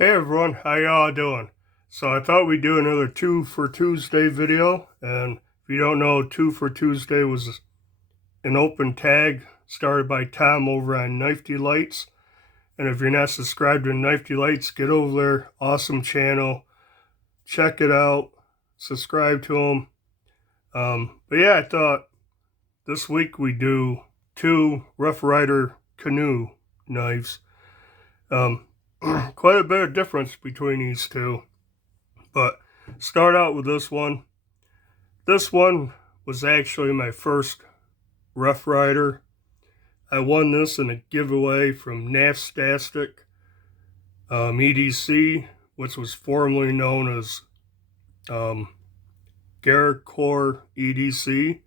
Hey everyone, how y'all doing? So I thought we'd do another 2 for Tuesday video, and if you don't know, 2 for Tuesday was an open tag started by Tom over on Knife Delights. And if you're not subscribed to Knife Delights, get over there. Awesome channel. Check it out. Subscribe to him. But yeah, I thought this week we do 2 Rough Ryder Canoe knives. Quite a bit of difference between these two. But start out with this one. This one was actually my first Rough Ryder. I won this in a giveaway from Nafstastic EDC, which was formerly known as Garrettcore EDC.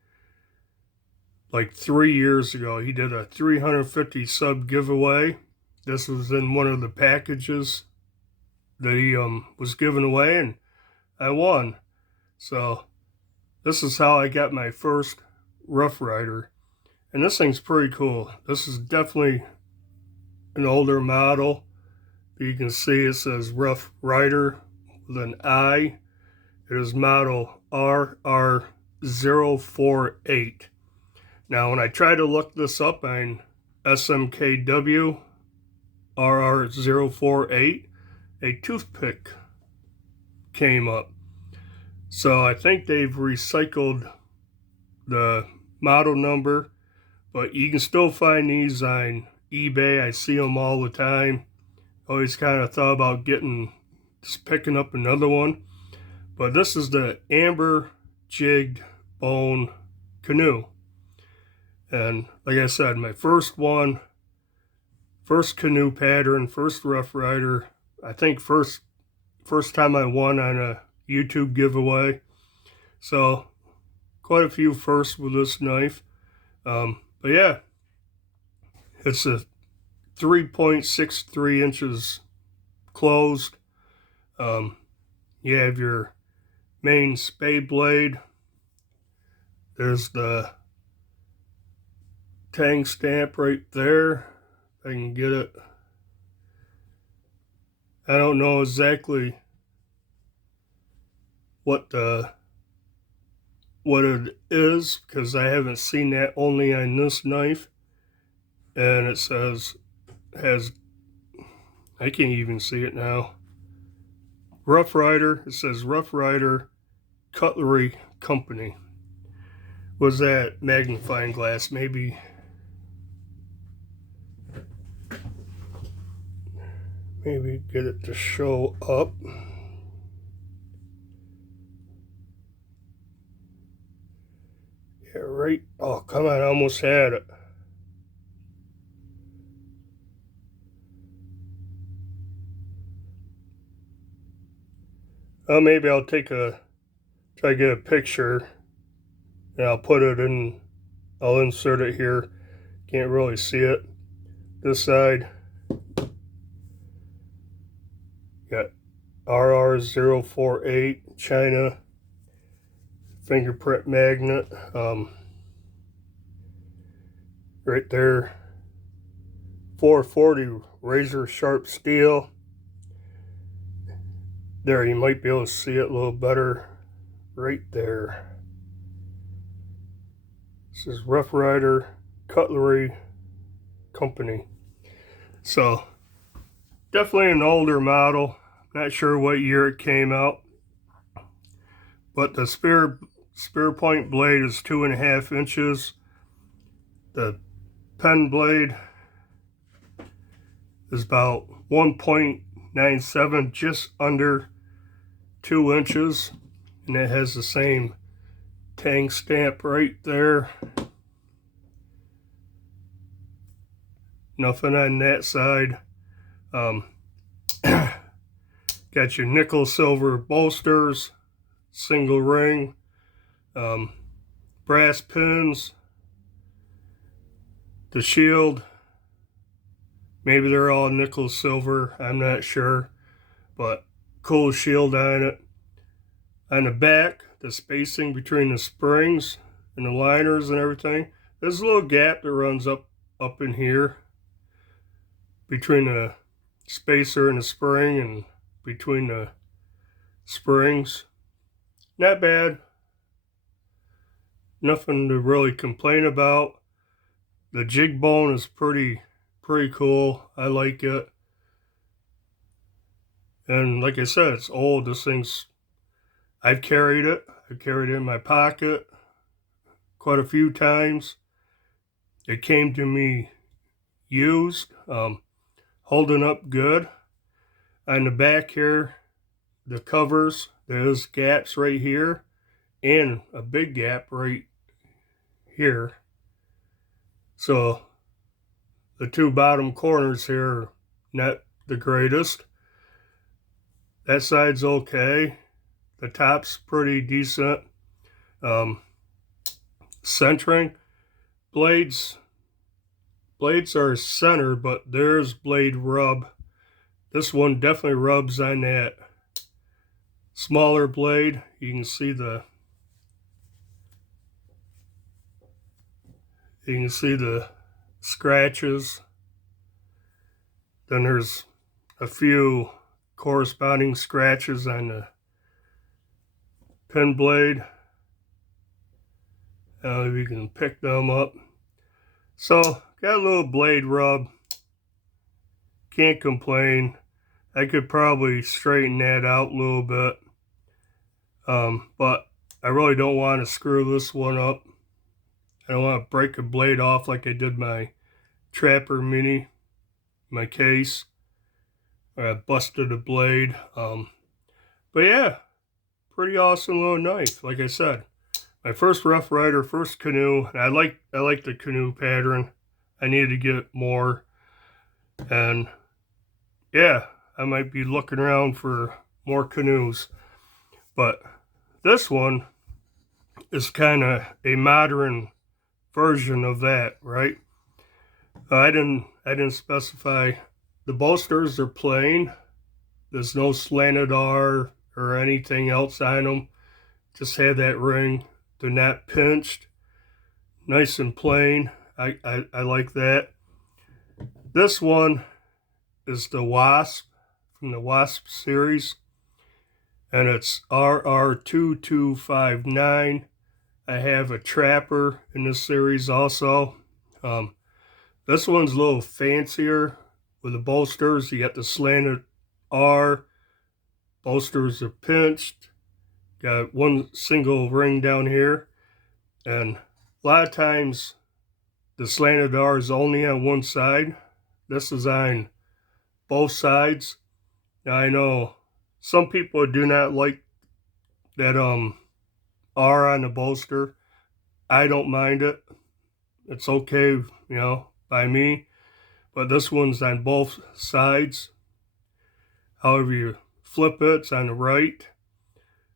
Like 3 years ago, he did a 350 sub giveaway. This was in one of the packages that he was giving away, and I won. So this is how I got my first Rough Ryder. And this thing's pretty cool. This is definitely an older model. You can see it says Rough Ryder with an I. It is model RR048. Now when I tried to look this up on SMKW RR048, a toothpick came up. So I think they've recycled the model number, but you can still find these on eBay. I see them all the time. Always kind of thought about just picking up another one. But this is the amber jigged bone canoe. And like I said, my first one, first canoe pattern, first Rough Ryder. I think first time I won on a YouTube giveaway. So quite a few firsts with this knife. But yeah, it's a 3.63 inches closed. You have your main spade blade. There's the tang stamp right there. If I can get it. I don't know exactly what it is, because I haven't seen that only on this knife. And it says, I can't even see it now. Rough Ryder. It says Rough Ryder Cutlery Company. Was that magnifying glass? Maybe get it to show up. Yeah, right. Oh, come on, I almost had it. Well, maybe I'll try to get a picture, and I'll put it in, I'll insert it here. Can't really see it. This side, got RR048 China fingerprint magnet. Right there, 440 razor sharp steel. There, you might be able to see it a little better right there. This is Rough Ryder Cutlery Company. So definitely an older model. Not sure what year it came out, but the spear point blade is 2.5 inches. The pen blade is about 1.97, just under 2 inches, and it has the same tang stamp right there. Nothing on that side. Got your nickel silver bolsters, single ring, brass pins, the shield. Maybe they're all nickel silver, I'm not sure, but cool shield on it. On the back, the spacing between the springs and the liners and everything, there's a little gap that runs up in here between the spacer in the spring and between the springs. Not bad. Nothing to really complain about. The jig bone is pretty cool. I like it. And like I said, it's old. This thing's, I've carried it. I've carried it in my pocket quite a few times. It came to me used, holding up good. On the back here, the covers, there's gaps right here and a big gap right here. So the two bottom corners here are not the greatest. That side's okay. The top's pretty decent. Centering blades are centered, but there's blade rub. This one definitely rubs on that smaller blade. You can see the scratches. Then there's a few corresponding scratches on the pin blade. If you can pick them up. So, got a little blade rub. Can't complain. I could probably straighten that out a little bit. But I really don't want to screw this one up. I don't want to break a blade off like I did my Trapper Mini, my case. I busted a blade. But yeah, pretty awesome little knife. Like I said, my first Rough Ryder, first canoe. And I like the canoe pattern. I need to get more. And yeah, I might be looking around for more canoes. But this one is kind of a modern version of that, right? I didn't specify. The bolsters are plain. There's no slanted R or anything else on them. Just have that ring. They're not pinched. Nice and plain. I like that. This one is the Wasp from the Wasp series. And it's RR2259. I have a Trapper in this series also. This one's a little fancier with the bolsters. You got the slanted R. Bolsters are pinched. Got one single ring down here. And a lot of times the slanted R is only on one side. This is on both sides. Now I know some people do not like that R on the bolster. I don't mind it. It's okay, by me. But this one's on both sides. However you flip it, it's on the right.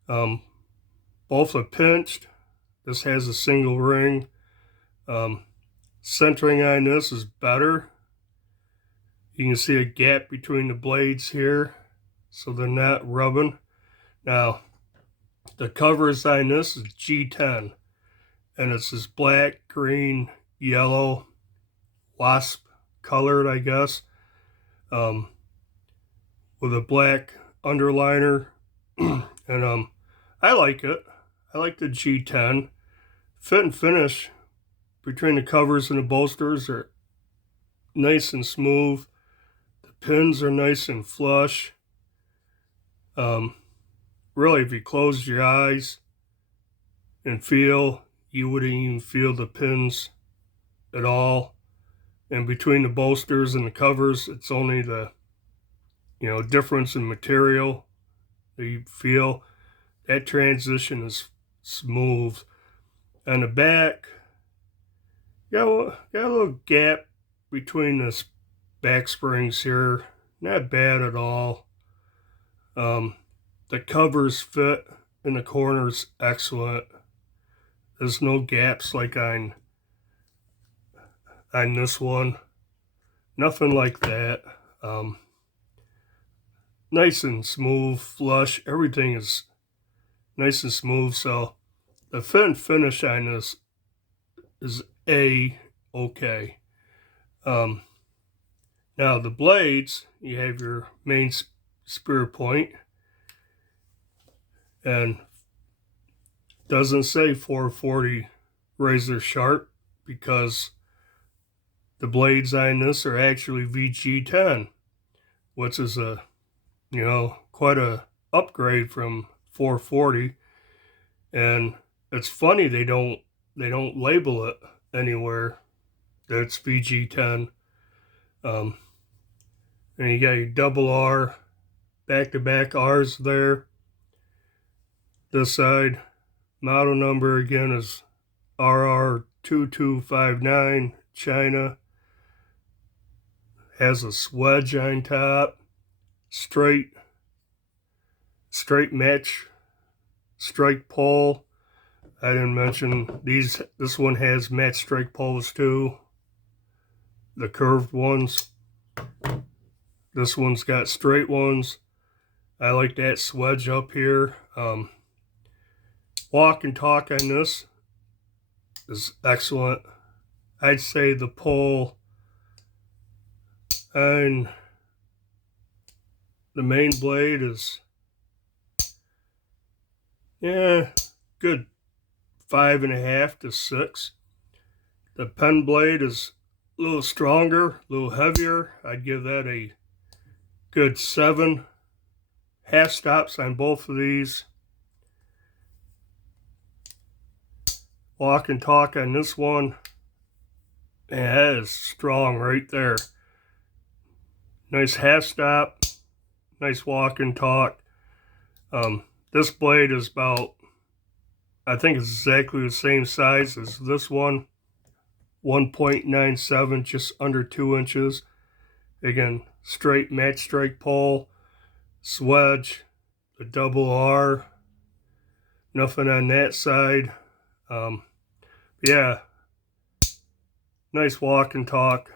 Both are pinched. This has a single ring. Centering on this is better. You can see a gap between the blades here, so they're not rubbing. Now, the covers on this is G10, and it's this black, green, yellow, wasp colored, I guess, with a black underliner. And I like it. I like the G10. Fit and finish between the covers and the bolsters are nice and smooth. The pins are nice and flush. Really, if you closed your eyes and feel, you wouldn't even feel the pins at all. And between the bolsters and the covers, it's only the difference in material that you feel. That transition is smooth. On the back, got a little gap between the back springs here. Not bad at all. The covers fit in the corners excellent. There's no gaps like on this one. Nothing like that. Nice and smooth, flush. Everything is nice and smooth. So the fit and finish on this is okay. Now the blades, you have your main spear point, and doesn't say 440 razor sharp because the blades on this are actually VG10, which is a, quite a upgrade from 440. And it's funny they don't label it anywhere that it's VG10. And you got your double R, back-to-back R's there. This side, model number again is RR2259, China. Has a swedge on top, straight match strike pole. I didn't mention these. This one has match strike poles too, the curved ones. This one's got straight ones. I like that swedge up here. Walk and talk on this is excellent. I'd say the pole and the main blade is, good 5.5 to 6. The pen blade is a little stronger, a little heavier. I'd give that a good 7. Half stops on both of these. Walk and talk on this one, and that is strong right there. Nice half stop, nice walk and talk. This blade is about, I think it's exactly the same size as this one, 1.97, just under 2 inches. Again, straight match strike pole, swedge, the double R, nothing on that side. Yeah, nice walk and talk,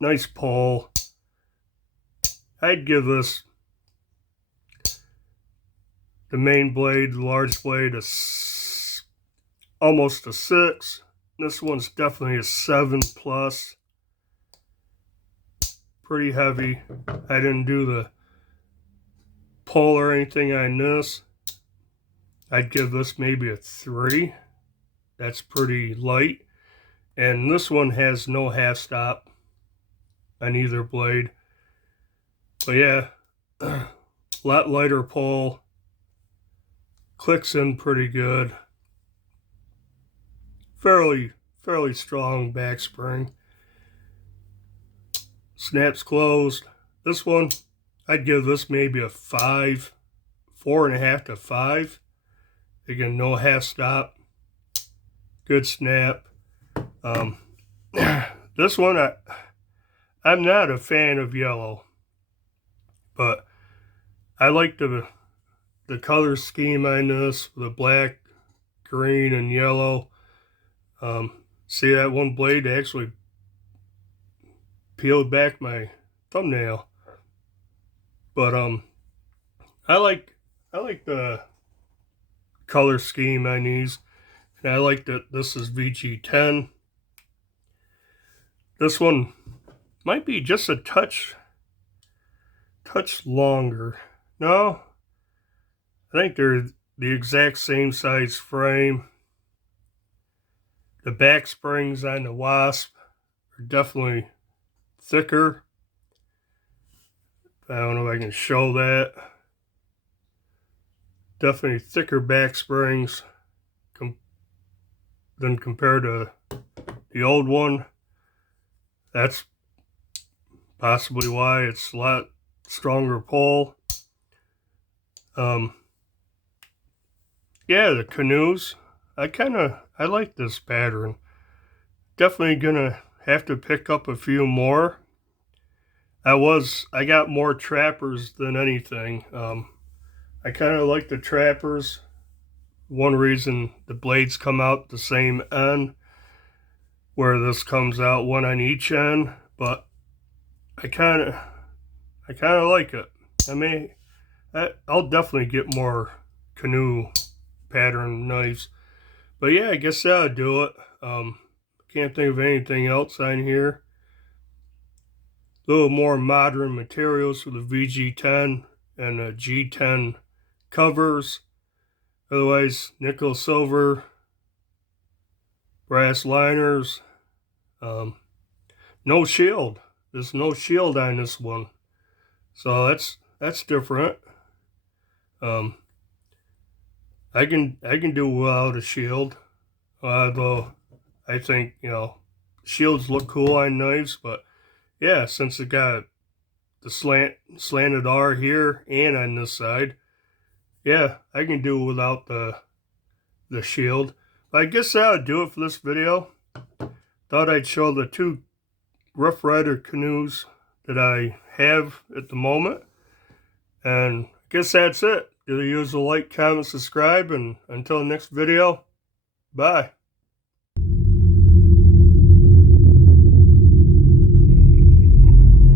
nice pole. I'd give this, the main blade, the large blade, almost a 6. This one's definitely a 7 plus. Pretty heavy. I didn't do the pole or anything on this. I'd give this maybe a 3. That's pretty light. And this one has no half stop on either blade. But yeah, a lot lighter pole. Clicks in pretty good. Fairly strong back spring. Snaps closed. This one, I'd give this maybe a 5, 4.5 to 5. Again, no half stop. Good snap. This one, I'm not a fan of yellow, but I like the color scheme on this, the black, green, and yellow. See that one blade actually peeled back my thumbnail. But I like the color scheme on these, and I like that this is VG10. This one might be just a touch longer. No, I think they're the exact same size frame. The back springs on the Wasp are definitely thicker. I don't know if I can show that. Definitely thicker back springs than compared to the old one. That's possibly why it's a lot stronger pull. Yeah, the canoes. I like this pattern. Definitely gonna have to pick up a few more. I got more trappers than anything. I kind of like the trappers. One reason the blades come out the same end, where this comes out one on each end, but I kind of like it. I'll definitely get more canoe pattern knives. But yeah, I guess that'll do it. Can't think of anything else on here. little more modern materials for the VG10 and the G10 covers. Otherwise, nickel, silver, brass liners. No shield. There's no shield on this one, so that's different. I can do without a shield, although I think, you know, shields look cool on knives. But yeah, since it got the slanted R here and on this side, yeah, I can do without the shield. But I guess that would do it for this video. Thought I'd show the two Rough Ryder canoes that I have at the moment. And I guess that's it. Do the usual like, comment, subscribe, and until the next video, bye.